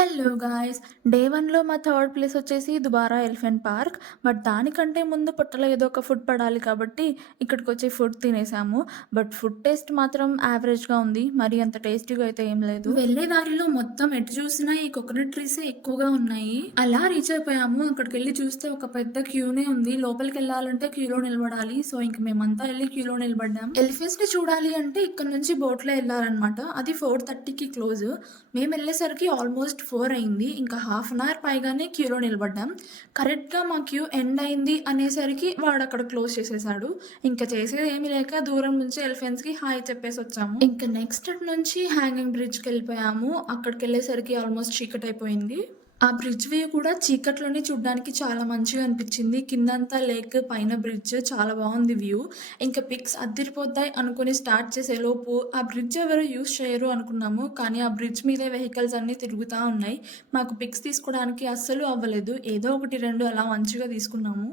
Hello guys! Day 1లో మా third place వచ్చేసి దుబారా ఎలిఫెంట్ పార్క్. బట్ దానికంటే ముందు పొట్టలో ఏదో ఒక ఫుడ్ పడాలి కాబట్టి ఇక్కడికొచ్చి ఫుడ్ తినేసాము. బట్ ఫుడ్ టేస్ట్ మాత్రం యావరేజ్‌గా ఉంది. మరీ అంత టేస్టీగా అయితే ఏం లేదు. వెళ్ళే దారిలో మొత్తం ఎటు చూసినా ఈ కోకోనట్ ట్రీసే ఎక్కువగా ఉన్నాయి. అలా రీచ్ అయిపోయాము. అక్కడికెళ్ళి చూస్తే ఒక పెద్ద క్యూనే ఉంది. లోపలికెళ్ళాలంటే క్యూలో నిలబడాలి. సో, ఇంక మేమంతా ఎళ్లి క్యూలో నిలబడ్డాం. ఎలిఫెంట్స్‌ని చూడాలి అంటే ఇక్కడ నుంచి బోట్‌లో ఎళ్ళాలనమాట. అది 4:30కి క్లోజ్. మేమెళ్ళేసరికి ఆల్మోస్ట్ 4 అయింది. ఇంకా హాఫ్ అన్ అవర్ పైగానే క్యూలో నిలబడ్డాం. కరెక్ట్‌గా మా క్యూ ఎండ్ అయింది అనేసరికి వాడక్కడ క్లోజ్ చేసేసాడు. ఇంక చేసేదేమీ లేక దూరం నుంచి ఎలిఫెంట్స్‌కి హాయ్ చెప్పేసొచ్చాము. ఇంక నెక్స్ట్ అటు నుంచి హ్యాంగింగ్ బ్రిడ్జ్‌కెళ్ళిపోయాము. అక్కడికెళ్ళేసరికి ఆల్మోస్ట్ చీకటయిపోయింది. ఆ బ్రిడ్జ్ వ్యూ కూడా చీకట్లోనే చూడ్డానికి చాలా మంచిగా అనిపిచ్చింది. కిందంతా లేక్, పైన బ్రిడ్జ్ చాలా బావుంది వ్యూ. ఇంక పిక్స్ అద్దిరిపోద్దాయి అనుకుని స్టార్ట్ చేసేలోపు ఆ బ్రిడ్జ్ ఎవరు యూజ్ చేయరు అనుకున్నాము. కానీ ఆ బ్రిడ్జ్ మీదే వెహికల్స్ అన్నీ తిరుగుతా ఉన్నాయి. మాకు పిక్స్ తీసుకోవడానికి అస్సలు అవ్వలేదు. ఏదో ఒకటి 2 అలా మంచిగా తీసుకున్నాము.